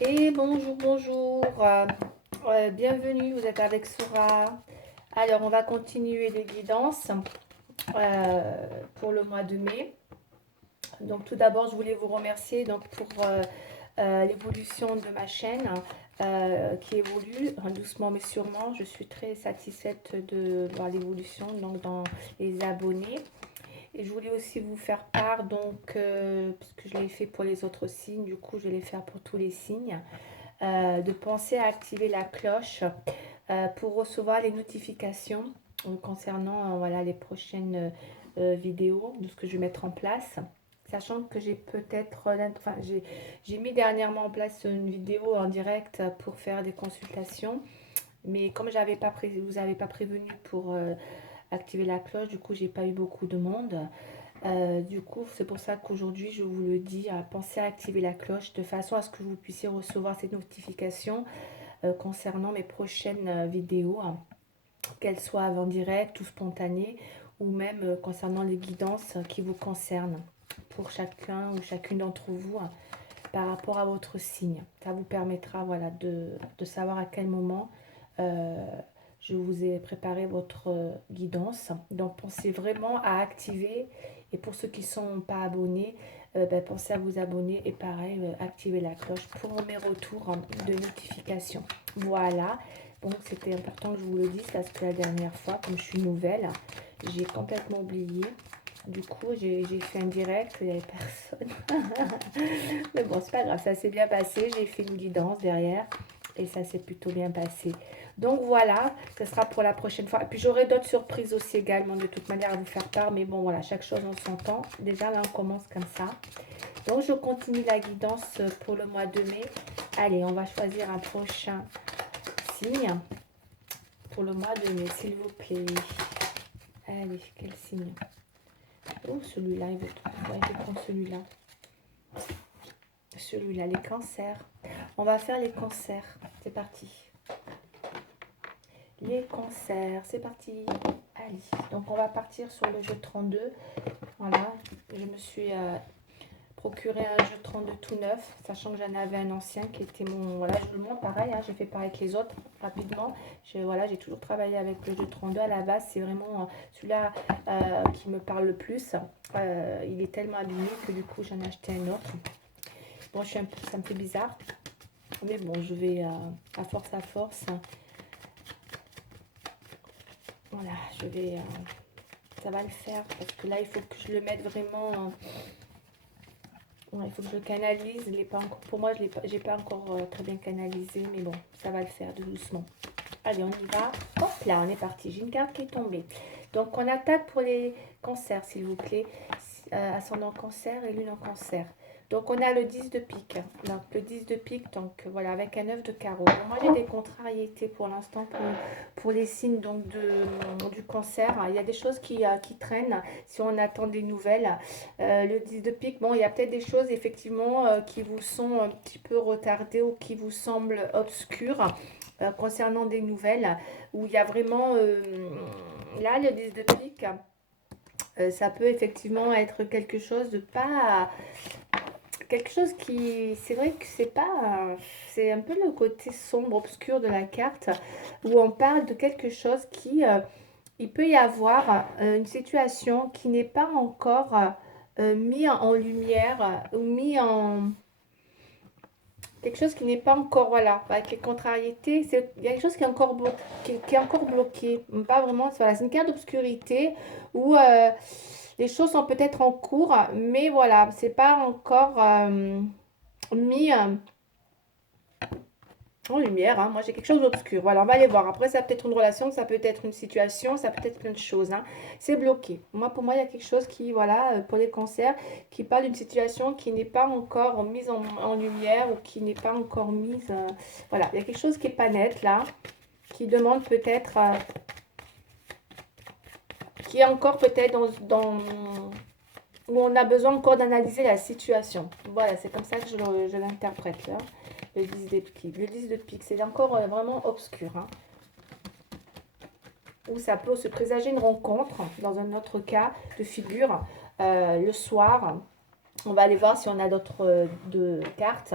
Et bonjour, bonjour. Bienvenue, vous êtes avec Sora. Alors, on va continuer les guidances pour le mois de mai. Donc, tout d'abord, je voulais vous remercier donc, pour l'évolution de ma chaîne qui évolue doucement mais sûrement. Je suis très satisfaite de voir l'évolution donc, dans les abonnés. Et je voulais aussi vous faire part, donc, parce que je l'ai fait pour les autres signes, du coup, je vais les faire pour tous les signes. De penser à activer la cloche pour recevoir les notifications concernant voilà, les prochaines vidéos de ce que je vais mettre en place. Sachant que j'ai peut-être, enfin, j'ai mis dernièrement en place une vidéo en direct pour faire des consultations. Mais comme j'avais pas vous n'avez pas prévenu pour activer la cloche, du coup, j'ai pas eu beaucoup de monde. Du coup, c'est pour ça qu'aujourd'hui, je vous le dis, pensez à activer la cloche de façon à ce que vous puissiez recevoir cette notification concernant mes prochaines vidéos, hein, qu'elles soient en direct ou spontanées, ou même concernant les guidances qui vous concernent pour chacun ou chacune d'entre vous par rapport à votre signe. Ça vous permettra voilà, de savoir à quel moment je vous ai préparé votre guidance. Donc pensez vraiment à activer. Et pour ceux qui ne sont pas abonnés, pensez à vous abonner et pareil, activer la cloche pour mes retours de notification. Voilà. Donc c'était important que je vous le dise parce que la dernière fois, comme je suis nouvelle, j'ai complètement oublié. Du coup, j'ai fait un direct, il n'y avait personne. Mais bon, c'est pas grave, ça s'est bien passé. J'ai fait une guidance derrière et ça s'est plutôt bien passé. Donc voilà, ce sera pour la prochaine fois. Et puis j'aurai d'autres surprises aussi également de toute manière à vous faire part. Mais bon, voilà, chaque chose en son temps. Déjà là, on commence comme ça. Donc je continue la guidance pour le mois de mai. Allez, on va choisir un prochain signe pour le mois de mai, s'il vous plaît. Allez, quel signe? Oh, celui-là, il veut prendre celui-là. Celui-là, les cancers. On va faire les cancers. C'est parti. Les cancers, c'est parti. Allez, donc on va partir sur le jeu 32. Voilà, je me suis procuré un jeu 32 tout neuf, sachant que j'en avais un ancien qui était mon... Voilà, je le montre pareil, hein, j'ai fait pareil avec les autres rapidement. Voilà, j'ai toujours travaillé avec le jeu 32 à la base, c'est vraiment celui-là qui me parle le plus. Il est tellement abîmé que du coup j'en ai acheté un autre. Bon, je suis un peu, ça me fait bizarre, mais bon, je vais à force, voilà, je vais, ça va le faire parce que là, il faut que je le mette vraiment. Ouais, il faut que je le canalise. Il est pas encore, pour moi, j'ai pas encore très bien canalisé, mais bon, ça va le faire doucement. Allez, on y va. Hop là, on est parti. J'ai une carte qui est tombée. Donc, on attaque pour les cancers, s'il vous plaît. Ascendant cancer et lune en cancer. Donc, on a le 10 de pique. Donc, le 10 de pique, donc voilà, avec un œuf de carreau. Moi, j'ai des contrariétés pour l'instant pour les signes donc, du cancer. Il y a des choses qui traînent si on attend des nouvelles. Le 10 de pique, bon, il y a peut-être des choses effectivement qui vous sont un petit peu retardées ou qui vous semblent obscures concernant des nouvelles où il y a vraiment là le 10 de pique, ça peut effectivement être quelque chose de pas quelque chose qui c'est vrai que c'est pas c'est un peu le côté sombre obscur de la carte où on parle de quelque chose qui il peut y avoir une situation qui n'est pas encore mis en lumière ou mis en quelque chose qui n'est pas encore, voilà, avec les contrariétés, il y a quelque chose qui est encore, qui est encore bloqué. Pas vraiment, voilà, c'est une carte d'obscurité où les choses sont peut-être en cours, mais voilà, c'est pas encore mis en lumière, hein. Moi, j'ai quelque chose d'obscur. Voilà, on va aller voir. Après, ça peut être une relation, ça peut être une situation, ça peut être plein de choses, hein. C'est bloqué. Moi, pour moi, il y a quelque chose qui, voilà, pour les cancers, qui parle d'une situation qui n'est pas encore mise en lumière ou qui n'est pas encore mise. Voilà, il y a quelque chose qui n'est pas net là, qui demande peut-être, qui est encore peut-être où on a besoin encore d'analyser la situation. Voilà, c'est comme ça que je l'interprète là. Le 10 de pique. Le 10 de pique, c'est encore vraiment obscur, hein. Ou ça peut se présager une rencontre, dans un autre cas de figure, le soir. On va aller voir si on a d'autres cartes.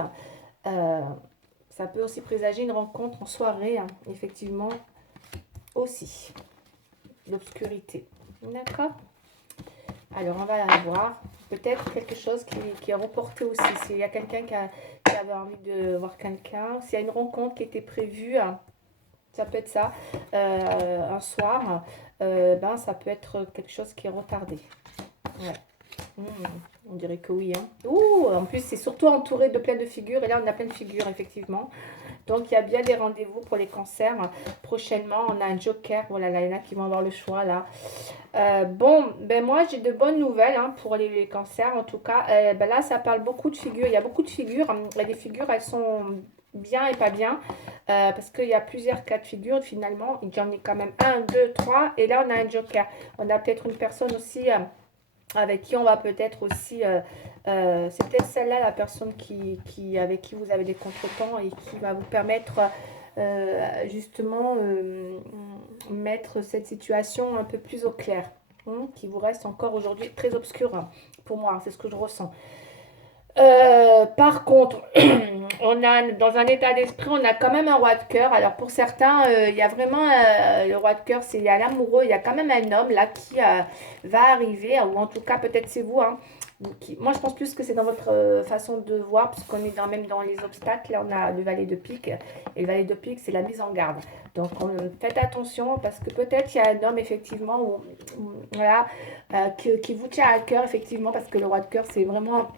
Ça peut aussi présager une rencontre en soirée, hein, effectivement, aussi. L'obscurité. D'accord? Alors, on va la voir. Peut-être quelque chose qui est reporté aussi. S'il y a quelqu'un qui avait envie de voir quelqu'un, s'il y a une rencontre qui était prévue, hein, ça peut être ça, un soir, ben, ça peut être quelque chose qui est retardé. Ouais. Mmh, on dirait que oui. Hein. Ouh, en plus, c'est surtout entouré de plein de figures. Et là, on a plein de figures, effectivement. Donc, il y a bien des rendez-vous pour les cancers. Prochainement, on a un joker. Voilà, là, il y en a qui vont avoir le choix, là. Bon, ben moi, j'ai de bonnes nouvelles hein, pour les cancers, en tout cas. Ben là, ça parle beaucoup de figures. Il y a beaucoup de figures. Et les figures, elles sont bien et pas bien. Parce qu'il y a plusieurs cas de figure, finalement. Il y en a quand même un, deux, trois. Et là, on a un joker. On a peut-être une personne aussi... avec qui on va peut-être aussi, c'est peut-être celle-là la personne avec qui vous avez des contretemps et qui va vous permettre justement mettre cette situation un peu plus au clair, hein, qui vous reste encore aujourd'hui très obscure hein, pour moi, c'est ce que je ressens. Par contre, on a dans un état d'esprit, on a quand même un roi de cœur. Alors pour certains, il y a vraiment le roi de cœur, c'est il y a l'amoureux, il y a quand même un homme là qui va arriver, ou en tout cas peut-être c'est vous. Hein, moi je pense plus que c'est dans votre façon de voir, parce qu'on est même dans les obstacles. Là on a le valet de pique, et le valet de pique c'est la mise en garde. Donc faites attention parce que peut-être il y a un homme effectivement voilà, qui vous tient à cœur effectivement parce que le roi de cœur c'est vraiment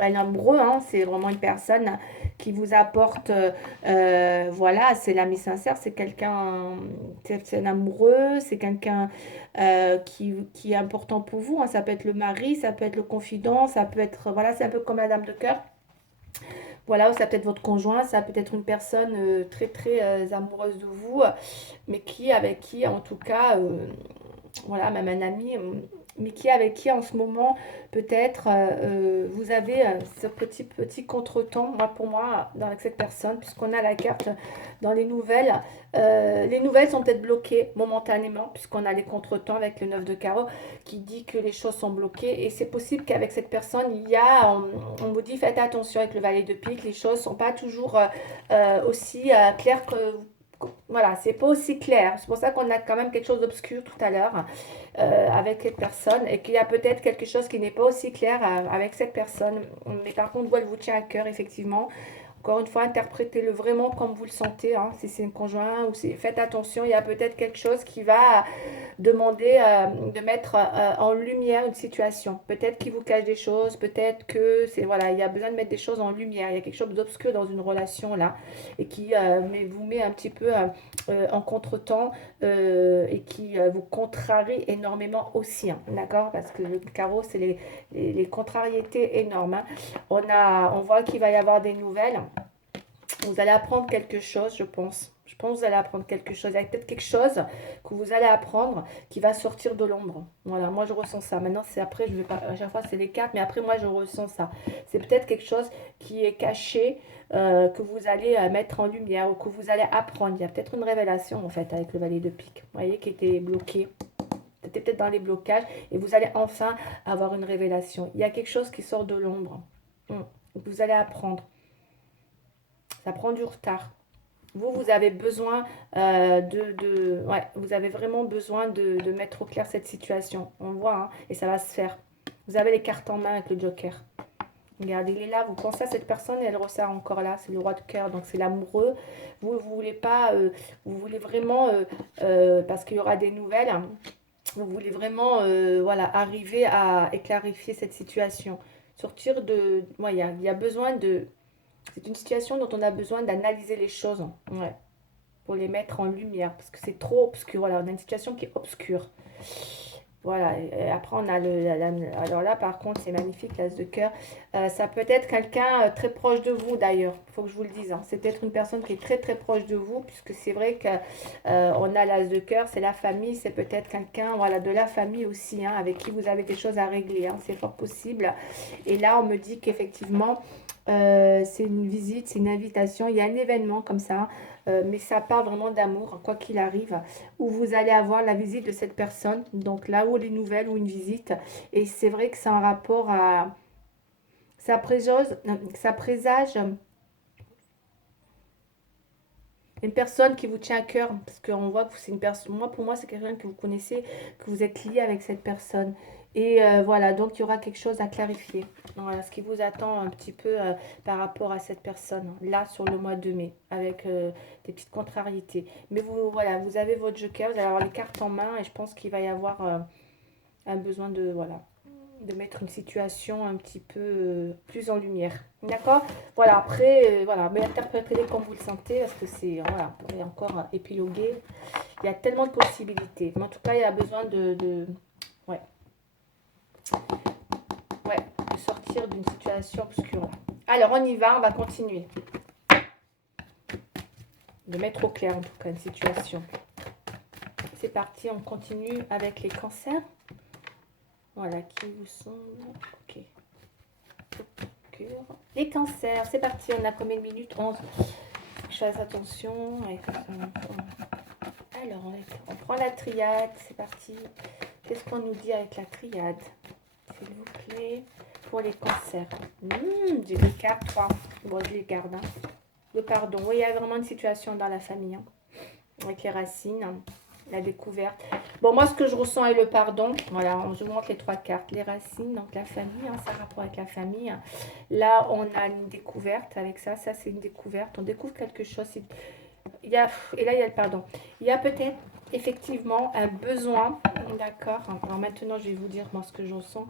un amoureux, hein, c'est vraiment une personne qui vous apporte, voilà, c'est l'ami sincère, c'est quelqu'un, c'est un amoureux, c'est quelqu'un qui est important pour vous, hein, ça peut être le mari, ça peut être le confident, ça peut être, voilà, c'est un peu comme la dame de cœur. Voilà, ou ça peut être votre conjoint, ça peut être une personne très très amoureuse de vous, mais avec qui en tout cas voilà, même un ami, mais qui avec qui en ce moment, peut-être, vous avez ce petit contretemps, moi pour moi, avec cette personne, puisqu'on a la carte dans les nouvelles. Les nouvelles sont peut-être bloquées momentanément, puisqu'on a les contretemps avec le 9 de carreau, qui dit que les choses sont bloquées. Et c'est possible qu'avec cette personne, on vous dit, faites attention avec le valet de pique, les choses ne sont pas toujours aussi claires que voilà, c'est pas aussi clair. C'est pour ça qu'on a quand même quelque chose d'obscur tout à l'heure avec cette personne et qu'il y a peut-être quelque chose qui n'est pas aussi clair avec cette personne. Mais par contre, elle vous tient à cœur, effectivement. Encore une fois, interprétez-le vraiment comme vous le sentez. Hein, si c'est un conjoint ou c'est... Faites attention, il y a peut-être quelque chose qui va demander de mettre en lumière une situation. Peut-être qu'il vous cache des choses, peut-être que c'est... Voilà, il y a besoin de mettre des choses en lumière. Il y a quelque chose d'obscur dans une relation là et qui vous met un petit peu en contretemps et qui vous contrarie énormément aussi. Hein, d'accord? Parce que le carreau, c'est les contrariétés énormes. Hein. On voit qu'il va y avoir des nouvelles. Vous allez apprendre quelque chose, je pense. Je pense que vous allez apprendre quelque chose. Il y a peut-être quelque chose que vous allez apprendre qui va sortir de l'ombre. Voilà, moi je ressens ça. Maintenant, c'est après, je vais pas. À chaque fois, c'est les cartes, mais après, moi je ressens ça. C'est peut-être quelque chose qui est caché, que vous allez mettre en lumière ou que vous allez apprendre. Il y a peut-être une révélation en fait avec le valet de pique. Vous voyez, qui était bloqué. C'était peut-être dans les blocages et vous allez enfin avoir une révélation. Il y a quelque chose qui sort de l'ombre. Vous allez apprendre. Ça prend du retard. Vous avez besoin ouais, vous avez vraiment besoin de mettre au clair cette situation. On voit, hein, et ça va se faire. Vous avez les cartes en main avec le joker. Regardez, il est là, vous pensez à cette personne et elle ressort encore là. C'est le roi de cœur, donc c'est l'amoureux. Vous voulez pas, vous voulez vraiment, parce qu'il y aura des nouvelles, hein, vous voulez vraiment voilà, arriver à clarifier cette situation. Sortir de... Moi, il y a besoin de... C'est une situation dont on a besoin d'analyser les choses. Ouais, pour les mettre en lumière. Parce que c'est trop obscur. Voilà, on a une situation qui est obscure. Voilà, et après on a alors là par contre c'est magnifique, l'as de cœur. Ça peut être quelqu'un très proche de vous d'ailleurs, il faut que je vous le dise. Hein. C'est peut-être une personne qui est très très proche de vous, puisque c'est vrai qu'on a l'as de cœur, c'est la famille, c'est peut-être quelqu'un voilà, de la famille aussi, hein, avec qui vous avez des choses à régler, hein, c'est fort possible. Et là on me dit qu'effectivement c'est une visite, c'est une invitation, il y a un événement comme ça. Mais ça parle vraiment d'amour, quoi qu'il arrive, où vous allez avoir la visite de cette personne, donc là où les nouvelles ou une visite, et c'est vrai que c'est un rapport à... ça présage Une personne qui vous tient à cœur, parce qu'on voit que c'est une personne, moi pour moi c'est quelqu'un que vous connaissez, que vous êtes lié avec cette personne. Et voilà, donc il y aura quelque chose à clarifier. Voilà, ce qui vous attend un petit peu par rapport à cette personne, là sur le mois de mai, avec des petites contrariétés. Mais vous, voilà, vous avez votre joker, vous allez avoir les cartes en main et je pense qu'il va y avoir un besoin de, voilà, de mettre une situation un petit peu plus en lumière. D'accord. Voilà, après, voilà, mais interprétez-les comme vous le sentez, parce que c'est, voilà, on pourrait encore épiloguer. Il y a tellement de possibilités. Mais en tout cas, il y a besoin ouais, ouais, de sortir d'une situation obscure. Alors, on y va, on va continuer. De mettre au clair, en tout cas, une situation. C'est parti, on continue avec les cancers. Voilà, qui vous sont... Ok. Les cancers, c'est parti, on a combien de minutes? 11. Je fasse attention. Alors, on prend la triade, c'est parti. Qu'est-ce qu'on nous dit avec la triade? S'il vous plaît, pour les cancers. J'ai des cartes 3. Bon, je les garde. Hein. Le pardon. Oui, il y a vraiment une situation dans la famille. Hein, avec les racines. Hein, la découverte. Bon, moi, ce que je ressens est le pardon. Voilà, je vous montre les 3 cartes. Les racines, donc la famille, hein, ça a rapport avec la famille. Là, on a une découverte avec ça. Ça, c'est une découverte. On découvre quelque chose. Et là, il y a le pardon. Il y a peut-être effectivement un besoin, d'accord. Alors maintenant, je vais vous dire moi ce que je ressens.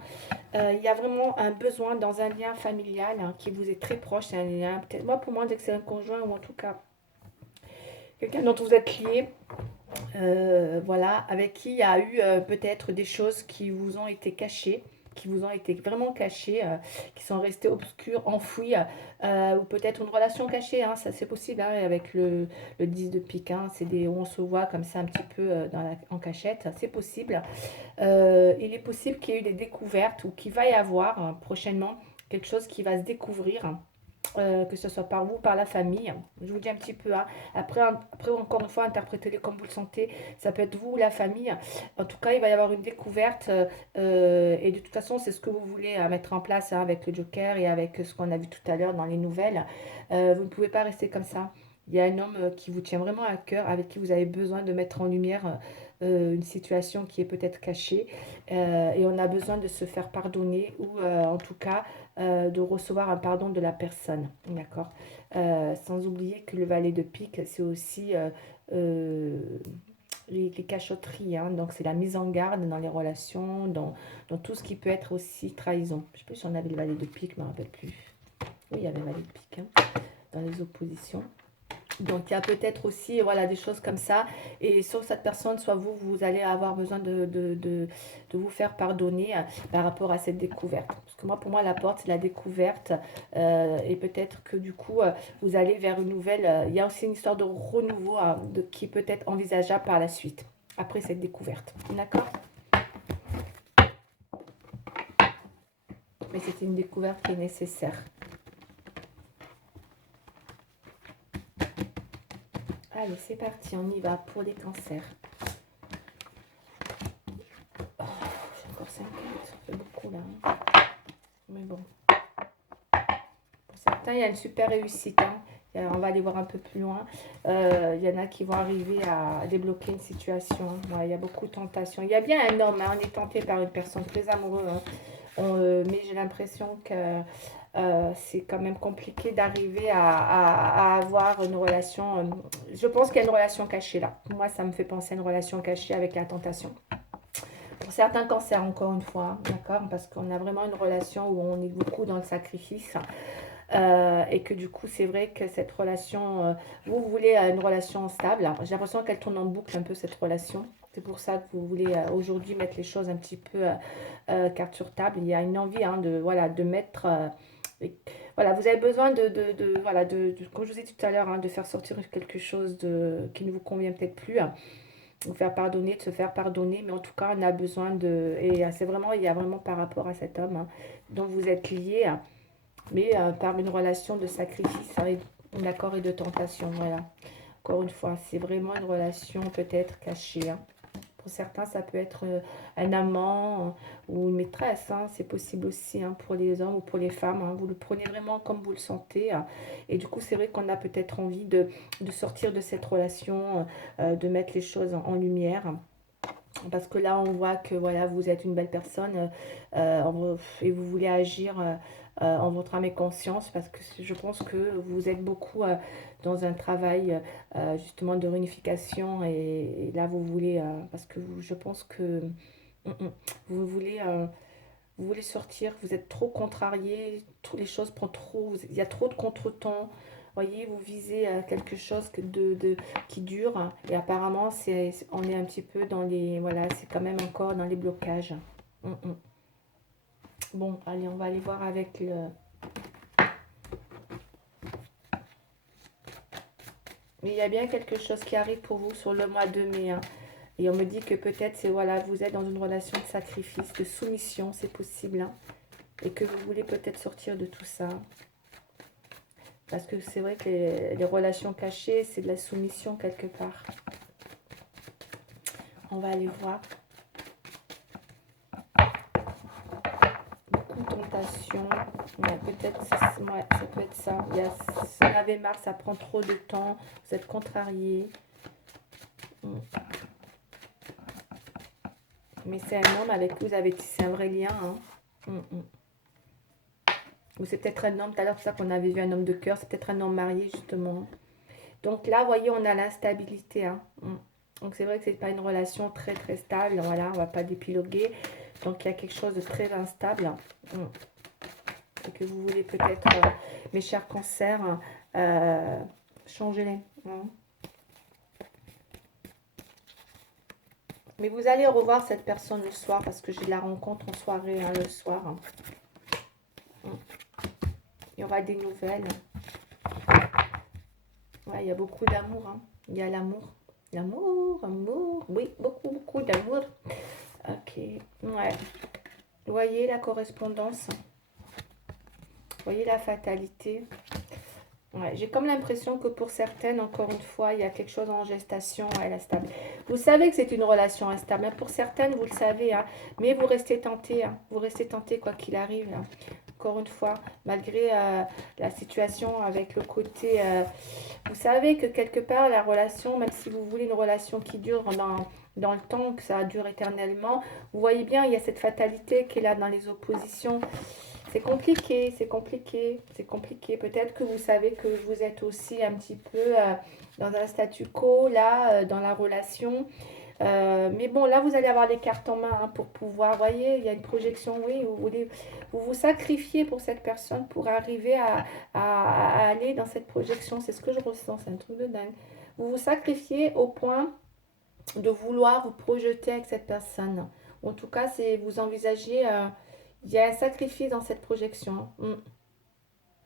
Il y a vraiment un besoin dans un lien familial hein, qui vous est très proche. Un lien, peut-être, moi, pour moi, dès que c'est un conjoint ou en tout cas quelqu'un dont vous êtes lié, voilà, avec qui il y a eu peut-être des choses qui vous ont été cachées, qui vous ont été vraiment cachées, qui sont restées obscures, enfouies, ou peut-être une relation cachée, hein, ça c'est possible, hein, avec le 10 de pique, hein, c'est des où on se voit comme ça un petit peu en cachette, c'est possible. Il est possible qu'il y ait eu des découvertes ou qu'il va y avoir prochainement quelque chose qui va se découvrir. Que ce soit par vous, par la famille. Je vous dis un petit peu. Hein. Après, encore une fois, interprétez-les comme vous le sentez. Ça peut être vous ou la famille. En tout cas, il va y avoir une découverte. Et de toute façon, c'est ce que vous voulez mettre en place hein, avec le Joker et avec ce qu'on a vu tout à l'heure dans les nouvelles. Vous ne pouvez pas rester comme ça. Il y a un homme qui vous tient vraiment à cœur, avec qui vous avez besoin de mettre en lumière une situation qui est peut-être cachée. Et on a besoin de se faire pardonner ou en tout cas de recevoir un pardon de la personne. D'accord. Sans oublier que le valet de pique, c'est aussi les cachotteries. Hein. Donc, c'est la mise en garde dans les relations, dans tout ce qui peut être aussi trahison. Je ne sais plus si on avait le valet de pique, je ne me rappelle plus. Oui, il y avait le valet de pique hein, dans les oppositions. Donc, il y a peut-être aussi voilà, des choses comme ça. Et sur cette personne, soit vous, vous allez avoir besoin de vous faire pardonner par rapport à cette découverte. Parce que moi, pour moi, la porte, c'est la découverte. Et peut-être que du coup, vous allez vers une nouvelle... il y a aussi une histoire de renouveau qui peut être envisageable par la suite, après cette découverte. D'accord? Mais c'était une découverte qui est nécessaire. Allez, c'est parti, on y va pour les cancers. Oh, j'ai encore 5 minutes, ça fait beaucoup là. Hein. Mais bon. Pour certains, il y a une super réussite. Hein. On va aller voir un peu plus loin. Il y en a qui vont arriver à débloquer une situation. Ouais, il y a beaucoup de tentations. Il y a bien un homme, hein. On est tenté par une personne très amoureuse. Hein. Mais j'ai l'impression que c'est quand même compliqué d'arriver à avoir une relation. Je pense qu'il y a une relation cachée là. Moi, ça me fait penser à une relation cachée avec la tentation. Pour certains cancers, encore une fois, d'accord, parce qu'on a vraiment une relation où on est beaucoup dans le sacrifice. Et que du coup, c'est vrai que cette relation, vous voulez une relation stable. J'ai l'impression qu'elle tourne en boucle un peu cette relation. C'est pour ça que vous voulez aujourd'hui mettre les choses un petit peu carte sur table. Il y a une envie hein, voilà, de mettre... voilà, vous avez besoin voilà, comme je vous ai dit tout à l'heure, hein, de faire sortir quelque chose qui ne vous convient peut-être plus. Vous faire pardonner, de se faire pardonner. Mais en tout cas, on a besoin de... Et c'est vraiment, il y a vraiment par rapport à cet homme hein, dont vous êtes liés, mais par une relation de sacrifice, hein, d'accord, et de tentation. Voilà. Encore une fois, c'est vraiment une relation peut-être cachée. Hein. Pour certains, ça peut être un amant ou une maîtresse, hein. C'est possible aussi, hein, pour les hommes ou pour les femmes, hein. Vous le prenez vraiment comme vous le sentez, hein. Et du coup, c'est vrai qu'on a peut-être envie de sortir de cette relation, de mettre les choses en lumière. Parce que là, on voit que voilà, vous êtes une belle personne et vous voulez agir en votre âme et conscience parce que je pense que vous êtes beaucoup dans un travail justement de réunification et là, vous voulez, parce que je pense que vous voulez, vous voulez sortir, vous êtes trop contrarié, les choses prennent trop, il y a trop de contretemps. Voyez, vous visez quelque chose qui dure et apparemment on est un petit peu dans les, voilà, c'est quand même encore dans les blocages. Mm. Bon, allez, on va aller voir avec le... Mais il y a bien quelque chose qui arrive pour vous sur le mois de mai, hein. Et on me dit que peut-être c'est, voilà, vous êtes dans une relation de sacrifice, de soumission, c'est possible, hein. Et que vous voulez peut-être sortir de tout ça. Parce que c'est vrai que les relations cachées, c'est de la soumission quelque part. On va aller voir. Beaucoup de tentation. Ouais, peut-être, ouais, ça peut être ça. Si vous en avez marre, ça prend trop de temps. Vous êtes contrarié. Mais c'est un homme avec qui vous avez tissé un vrai lien, hein. Ou c'est peut-être un homme, tout à l'heure, c'est ça qu'on avait vu un homme de cœur. C'est peut-être un homme marié, justement. Donc là, vous voyez, on a l'instabilité, hein. Donc c'est vrai que c'est pas une relation très très stable. Voilà, on va pas d'épiloguer. Donc il y a quelque chose de très instable. Et que vous voulez peut-être, mes chers cancers, changer. Hein. Mais vous allez revoir cette personne le soir parce que j'ai la rencontre en soirée, hein, le soir. Il y aura des nouvelles. Ouais, il y a beaucoup d'amour. Hein. Il y a l'amour. L'amour, amour. Oui, beaucoup, beaucoup d'amour. Ok. Ouais. Vous voyez la correspondance. Vous voyez la fatalité. Ouais, j'ai comme l'impression que pour certaines, encore une fois, il y a quelque chose en gestation, elle est stable. Vous savez que c'est une relation instable. Hein. Pour certaines, vous le savez, hein, mais vous restez tenté. Hein, vous restez tenté quoi qu'il arrive. Hein. Encore une fois, malgré la situation avec le côté... vous savez que quelque part, la relation, même si vous voulez une relation qui dure dans le temps, que ça dure éternellement, vous voyez bien, il y a cette fatalité qui est là dans les oppositions. C'est compliqué, c'est compliqué, c'est compliqué. Peut-être que vous savez que vous êtes aussi un petit peu dans un statu quo, là, dans la relation. Mais bon, là, vous allez avoir les cartes en main hein, pour pouvoir, voyez, il y a une projection, oui, vous vous sacrifiez pour cette personne pour arriver à aller dans cette projection. C'est ce que je ressens, c'est un truc de dingue. Vous vous sacrifiez au point de vouloir vous projeter avec cette personne. En tout cas, c'est vous envisagez, il y a un sacrifice dans cette projection.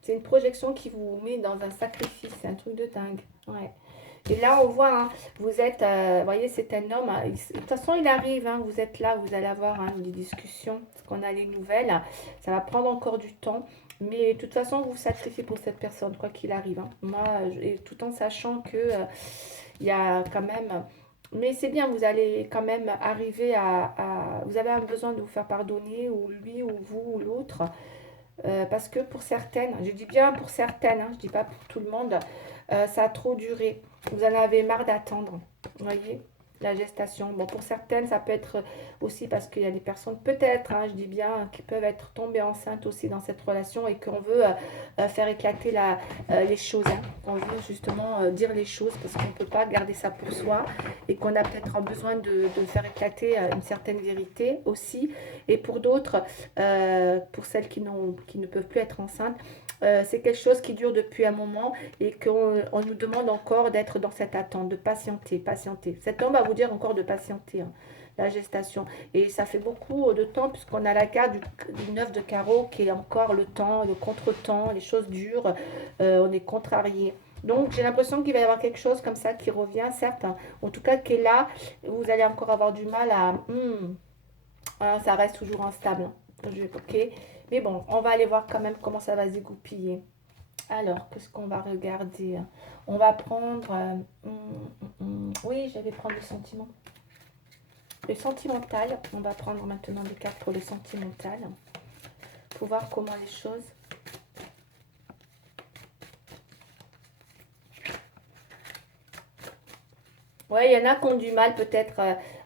C'est une projection qui vous met dans un sacrifice, c'est un truc de dingue. Ouais. Et là, on voit, hein, vous êtes, vous voyez, c'est un homme. Hein, de toute façon, il arrive, hein, vous êtes là, vous allez avoir hein, des discussions, parce qu'on a les nouvelles. Ça va prendre encore du temps. Mais de toute façon, vous vous sacrifiez pour cette personne, quoi qu'il arrive. Hein. Moi, et tout en sachant que il y a quand même... Mais c'est bien, vous allez quand même arriver vous avez un besoin de vous faire pardonner, ou lui, ou vous, ou l'autre. Parce que pour certaines, je dis bien pour certaines, hein, je ne dis pas pour tout le monde, ça a trop duré. Vous en avez marre d'attendre. Vous voyez la gestation. Bon, pour certaines, ça peut être aussi parce qu'il y a des personnes, peut-être, hein, je dis bien, qui peuvent être tombées enceintes aussi dans cette relation et qu'on veut faire éclater les choses. Hein. On veut justement dire les choses parce qu'on ne peut pas garder ça pour soi et qu'on a peut-être besoin de faire éclater une certaine vérité aussi. Et pour d'autres, pour celles qui ne peuvent plus être enceintes, c'est quelque chose qui dure depuis un moment et qu'on nous demande encore d'être dans cette attente, de patienter, patienter. Cet homme va vous dire encore de patienter, hein, la gestation. Et ça fait beaucoup de temps puisqu'on a la carte du 9 de carreau qui est encore le temps, le contre-temps, les choses durent, on est contrarié. Donc j'ai l'impression qu'il va y avoir quelque chose comme ça qui revient, certes, hein, en tout cas qui est là, vous allez encore avoir du mal à... hein, ça reste toujours instable. Hein. Ok, mais bon, on va aller voir quand même comment ça va se dégoupiller. Alors, qu'est-ce qu'on va regarder? On va prendre... oui, je vais prendre le sentiment. Le sentimental, on va prendre maintenant des cartes pour le sentimental. Pour voir comment les choses... Ouais, il y en a qui ont du mal peut-être,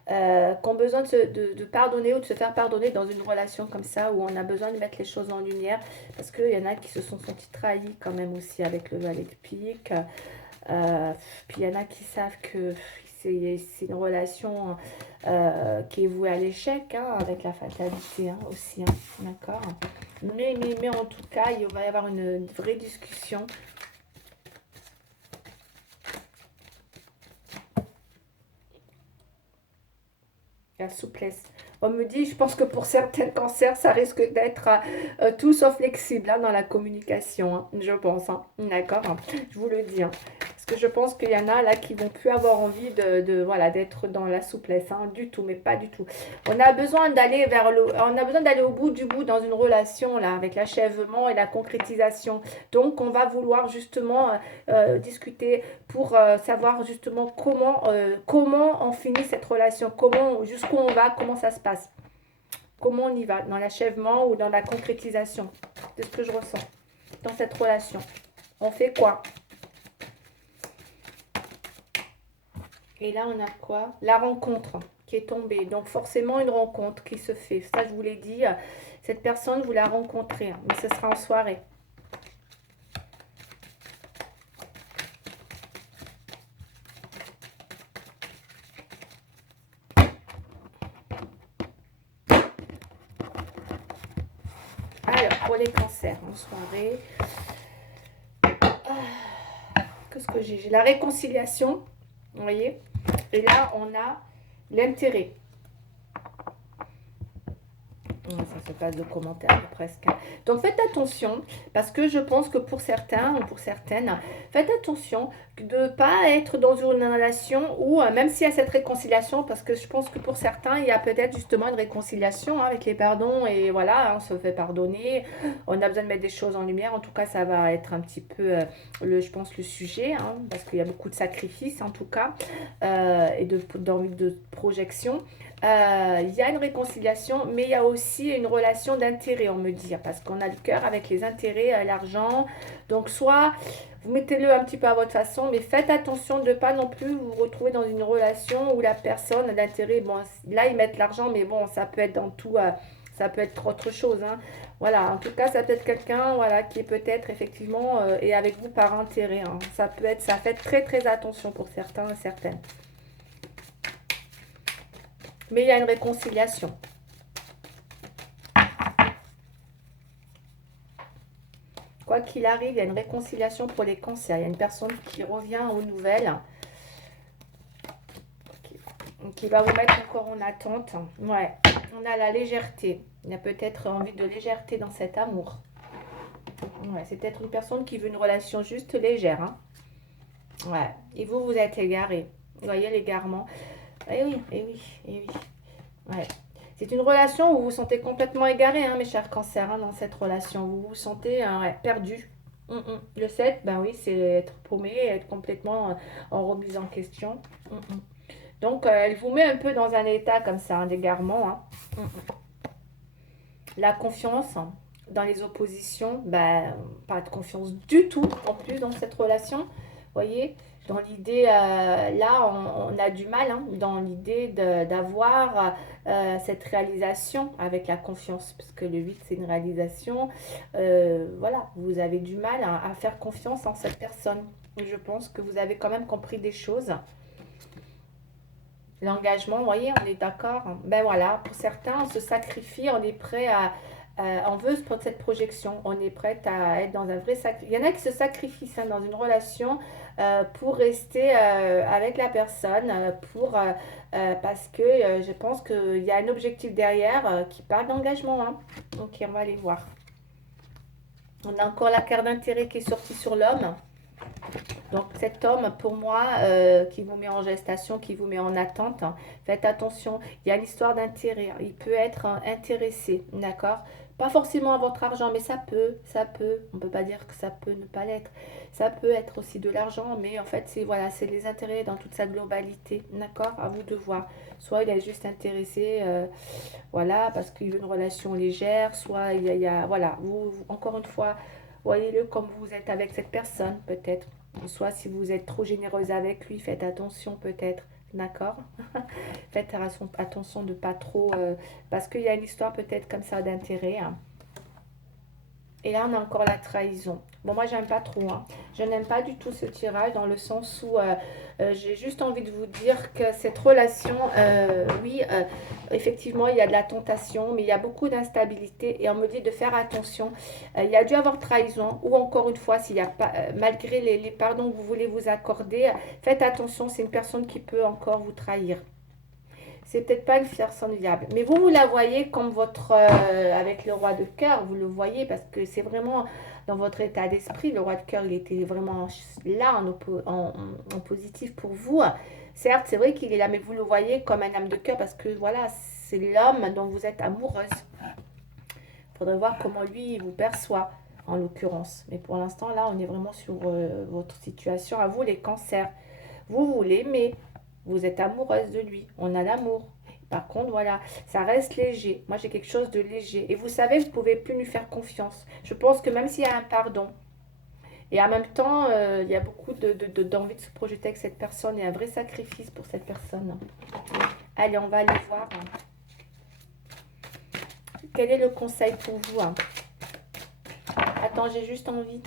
qui ont besoin de pardonner ou de se faire pardonner dans une relation comme ça, où on a besoin de mettre les choses en lumière, parce qu'il y en a qui se sont sentis trahis quand même aussi avec le valet de pique. Puis il y en a qui savent que c'est une relation qui est vouée à l'échec, hein, avec la fatalité, hein, aussi, hein, d'accord. Mais en tout cas, il va y avoir une vraie discussion. La souplesse. On me dit, je pense que pour certains cancers, ça risque d'être tout sauf flexible, hein, dans la communication, hein, je pense, hein. D'accord, hein. Je vous le dis, hein. Parce que je pense qu'il y en a là qui vont plus avoir envie voilà, d'être dans la souplesse, hein, du tout, mais pas du tout. On a besoin d'aller on a besoin d'aller au bout du bout dans une relation là, avec l'achèvement et la concrétisation. Donc, on va vouloir justement discuter pour savoir justement comment on finit cette relation, jusqu'où on va, comment ça se passe, comment on y va, dans l'achèvement ou dans la concrétisation. C'est ce que je ressens dans cette relation. On fait quoi? Et là, on a quoi? La rencontre qui est tombée. Donc, forcément, une rencontre qui se fait. Ça, je vous l'ai dit. Cette personne, vous la rencontrez, hein, mais ce sera en soirée. Alors, pour les cancers, en soirée, qu'est-ce que j'ai? J'ai la réconciliation, vous voyez? Et là, on a l'intérêt. Ça se passe de commentaires presque. Donc faites attention, parce que je pense que pour certains ou pour certaines, faites attention de ne pas être dans une relation où, même s'il y a cette réconciliation, parce que je pense que pour certains, il y a peut-être justement une réconciliation, hein, avec les pardons, et voilà, on se fait pardonner, on a besoin de mettre des choses en lumière. En tout cas, ça va être un petit peu, je pense, le sujet, hein, parce qu'il y a beaucoup de sacrifices en tout cas, et d'envie de projection. Il y a une réconciliation, mais il y a aussi une relation d'intérêt, on me dit, parce qu'on a le cœur avec les intérêts, l'argent. Donc, soit vous mettez-le un petit peu à votre façon, mais faites attention de ne pas non plus vous retrouver dans une relation où la personne, l'intérêt, bon, là, ils mettent l'argent, mais bon, ça peut être dans tout, ça peut être autre chose, hein. Voilà, en tout cas, ça peut être quelqu'un, voilà, qui est peut-être effectivement et avec vous par intérêt, hein. Ça peut être, ça fait très très attention pour certains et certaines. Mais il y a une réconciliation. Quoi qu'il arrive, il y a une réconciliation pour les cancers. Il y a une personne qui revient aux nouvelles, qui va vous mettre encore en attente. Ouais, on a la légèreté. Il y a peut-être envie de légèreté dans cet amour. Ouais, c'est peut-être une personne qui veut une relation juste légère, hein. Ouais, et vous, vous êtes égaré. Vous voyez l'égarement. Eh oui, eh oui, eh oui. Ouais. C'est une relation où vous vous sentez complètement égaré, hein, mes chers cancers, hein, dans cette relation. Vous vous sentez ouais, perdu. Le 7, ben oui, c'est être paumé, être complètement en remise en question. Donc, elle vous met un peu dans un état comme ça, d'égarement, hein. La confiance, hein, dans les oppositions, ben, pas de confiance du tout, en plus, dans cette relation. Vous voyez, dans l'idée, là, on a du mal, hein, dans l'idée d'avoir cette réalisation avec la confiance, parce que le 8, c'est une réalisation. Voilà, vous avez du mal à faire confiance en cette personne. Je pense que vous avez quand même compris des choses. L'engagement, vous voyez, on est d'accord. Ben voilà, pour certains, on se sacrifie, on est prêt on veut cette projection, on est prêt à être dans un vrai sacrifice. Il y en a qui se sacrifient, hein, dans une relation pour rester avec la personne, parce que je pense qu'il y a un objectif derrière qui parle d'engagement, hein. Ok, on va aller voir. On a encore la carte d'intérêt qui est sortie sur l'homme. Donc cet homme, pour moi, qui vous met en gestation, qui vous met en attente, hein, faites attention, il y a l'histoire d'intérêt, il peut être intéressé, d'accord, Pas forcément à votre argent, mais ça peut. On ne peut pas dire que ça peut ne pas l'être. Ça peut être aussi de l'argent, mais en fait, c'est voilà, c'est les intérêts dans toute sa globalité. D'accord? À vous de voir. Soit il est juste intéressé, voilà, parce qu'il veut une relation légère, soit voilà, encore une fois, voyez-le comme vous êtes avec cette personne, peut-être. Soit si vous êtes trop généreuse avec lui, faites attention, peut-être. D'accord? Faites attention de pas trop, parce qu'il y a une histoire peut-être comme ça d'intérêt, hein. Et là, on a encore la trahison. Bon, moi, j'aime pas trop, hein. Je n'aime pas du tout ce tirage dans le sens où j'ai juste envie de vous dire que cette relation, oui, effectivement, il y a de la tentation, mais il y a beaucoup d'instabilité et on me dit de faire attention. Il y a dû avoir trahison ou encore une fois, s'il y a pas, malgré les pardons que vous voulez vous accorder, faites attention, c'est une personne qui peut encore vous trahir. C'est peut-être pas une personne viable. Mais vous la voyez comme votre... avec le roi de cœur, vous le voyez parce que c'est vraiment dans votre état d'esprit. Le roi de cœur, il était vraiment là en positif pour vous. Certes, c'est vrai qu'il est là, mais vous le voyez comme un âme de cœur parce que voilà, c'est l'homme dont vous êtes amoureuse. Il faudrait voir comment lui il vous perçoit en l'occurrence. Mais pour l'instant, là, on est vraiment sur votre situation à vous, les cancers. Vous l'aimez, vous êtes amoureuse de lui, on a l'amour. Par contre, voilà, ça reste léger. Moi, j'ai quelque chose de léger. Et vous savez, vous ne pouvez plus lui faire confiance. Je pense que même s'il y a un pardon, et en même temps, il y a beaucoup d'envie de se projeter avec cette personne et un vrai sacrifice pour cette personne. Allez, on va aller voir. Quel est le conseil pour vous, hein? Attends, j'ai juste envie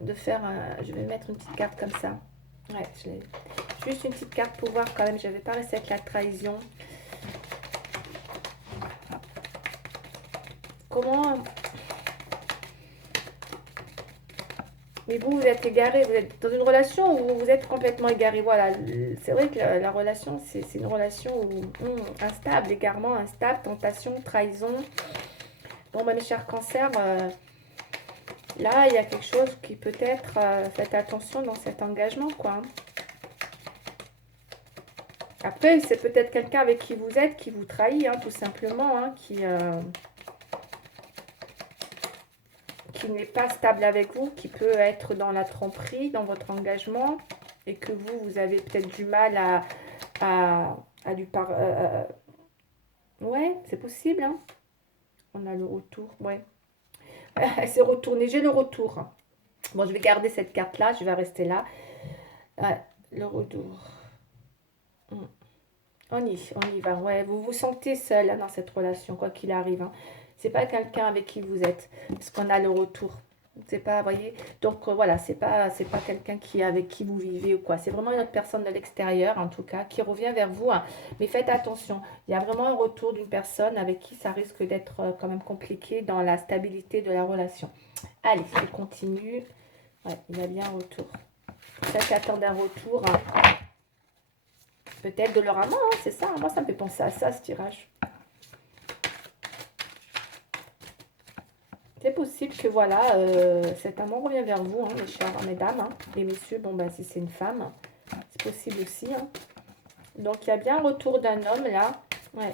de faire... je vais mettre une petite carte comme ça. Ouais, juste une petite carte pour voir quand même. Je ne vais pas rester avec la trahison. Comment... Mais vous êtes égaré, vous êtes dans une relation où vous êtes complètement égaré. Voilà, c'est vrai que la relation, c'est une relation où, instable, égarement, instable, tentation, trahison. Bon, bah, mes chers cancers, là, il y a quelque chose qui peut être, faites attention dans cet engagement, quoi, hein. Après, c'est peut-être quelqu'un avec qui vous êtes, qui vous trahit, hein, tout simplement, hein, qui n'est pas stable avec vous, qui peut être dans la tromperie, dans votre engagement, et que vous avez peut-être du mal à lui parler. Ouais, c'est possible, hein. On a le retour, ouais. Elle s'est retournée, j'ai le retour. Bon, je vais garder cette carte-là, je vais rester là. Ouais, le retour. Hmm. On y va. Ouais, vous vous sentez seul, hein, dans cette relation, quoi qu'il arrive, hein. C'est pas quelqu'un avec qui vous êtes, parce qu'on a le retour. C'est pas, voyez. Donc voilà, c'est pas quelqu'un avec qui vous vivez ou quoi. C'est vraiment une autre personne de l'extérieur, en tout cas, qui revient vers vous, hein. Mais faites attention. Il y a vraiment un retour d'une personne avec qui ça risque d'être quand même compliqué dans la stabilité de la relation. Allez, je continue. Ouais, il y a bien un retour. Ça qui attendent un retour, hein. Peut-être de leur amant, hein, c'est ça. Moi, ça me fait penser à ça, ce tirage. C'est possible que, voilà, cet amant revient vers vous, hein, mes chers mesdames, hein. Les messieurs, bon, ben, si c'est une femme, c'est possible aussi, hein. Donc, il y a bien un retour d'un homme, là. Ouais.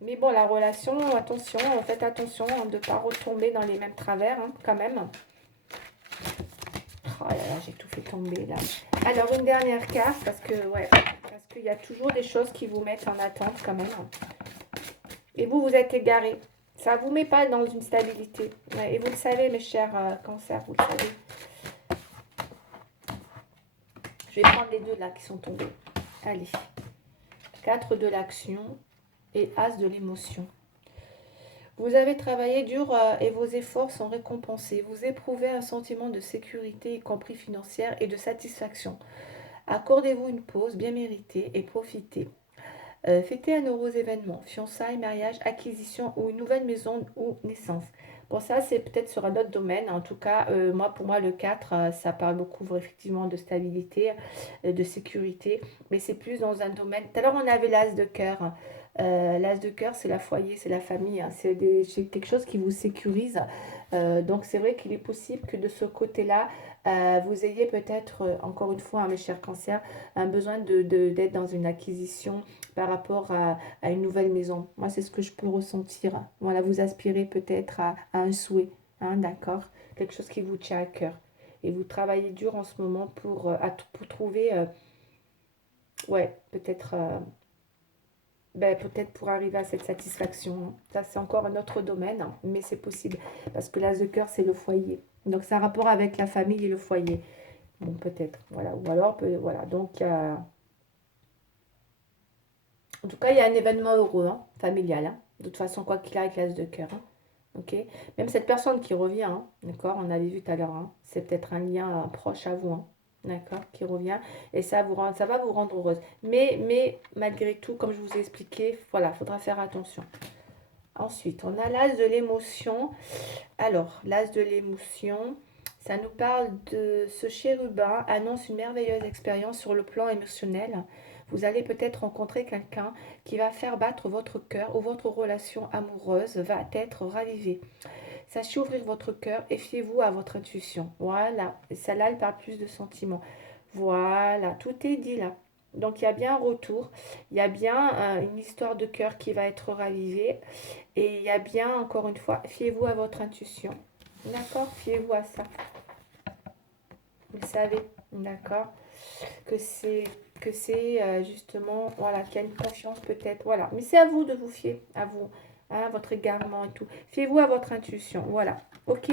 Mais bon, la relation, attention, faites attention, hein, de ne pas retomber dans les mêmes travers, hein, quand même. Oh là là, j'ai tout fait tomber, là. Alors, une dernière carte, parce que, ouais, parce qu'il y a toujours des choses qui vous mettent en attente, quand même. Et vous êtes égaré. Ça ne vous met pas dans une stabilité. Ouais, et vous le savez, mes chers cancers, vous le savez. Je vais prendre les deux là qui sont tombés. Allez. 4 de l'action et As de l'émotion. Vous avez travaillé dur et vos efforts sont récompensés. Vous éprouvez un sentiment de sécurité, y compris financière, et de satisfaction. Accordez-vous une pause bien méritée et profitez. Fêtez un heureux événement, fiançailles, mariage, acquisition ou une nouvelle maison ou naissance. Bon, ça, c'est peut-être sur un autre domaine. En tout cas, pour moi, le 4, ça parle beaucoup effectivement de stabilité, de sécurité. Mais c'est plus dans un domaine. Tout à l'heure, on avait l'as de cœur. L'as de cœur, c'est la foyer, c'est la famille, hein. C'est quelque chose qui vous sécurise. Donc, c'est vrai qu'il est possible que de ce côté-là, vous ayez peut-être, encore une fois, hein, mes chers cancers, un besoin d'être dans une acquisition par rapport à une nouvelle maison. Moi, c'est ce que je peux ressentir. Voilà, vous aspirez peut-être à un souhait, hein, d'accord? Quelque chose qui vous tient à cœur. Et vous travaillez dur en ce moment pour trouver, ouais, peut-être peut-être pour arriver à cette satisfaction. Ça, c'est encore un autre domaine, hein, mais c'est possible. Parce que l'as de cœur, c'est le foyer. Donc, c'est un rapport avec la famille et le foyer. Bon, peut-être. Voilà. Ou alors, voilà. Donc, en tout cas, il y a un événement heureux, hein, familial, hein. De toute façon, quoi qu'il arrive, l'as de cœur, hein. Ok. Même cette personne qui revient, hein, d'accord, on avait vu tout à l'heure, hein, c'est peut-être un lien proche à vous, hein, d'accord, qui revient, et ça va vous rendre heureuse. Mais malgré tout, comme je vous ai expliqué, voilà, il faudra faire attention. Ensuite, on a l'as de l'émotion. Alors, l'as de l'émotion, ça nous parle de ce chérubin, annonce une merveilleuse expérience sur le plan émotionnel. Vous allez peut-être rencontrer quelqu'un qui va faire battre votre cœur ou votre relation amoureuse va être ravivée. Sachez ouvrir votre cœur et fiez-vous à votre intuition. Voilà, et celle-là, elle parle plus de sentiments. Voilà, tout est dit là. Donc il y a bien un retour, il y a bien une histoire de cœur qui va être ravivée et il y a bien, encore une fois, fiez-vous à votre intuition. D'accord? Fiez-vous à ça. Vous le savez, d'accord? Que c'est justement, voilà, qu'il y a une confiance peut-être, voilà. Mais c'est à vous de vous fier, à vous, hein, votre égarement et tout. Fiez-vous à votre intuition, voilà. Ok?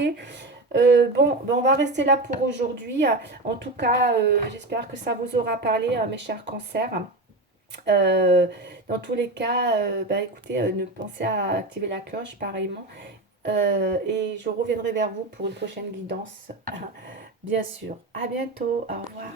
Bon, ben on va rester là pour aujourd'hui. En tout cas, j'espère que ça vous aura parlé, mes chers cancers. Euh, dans tous les cas, bah, écoutez, ne pensez à activer la cloche pareillement. Et je reviendrai vers vous pour une prochaine guidance. Bien sûr. À bientôt. Au revoir.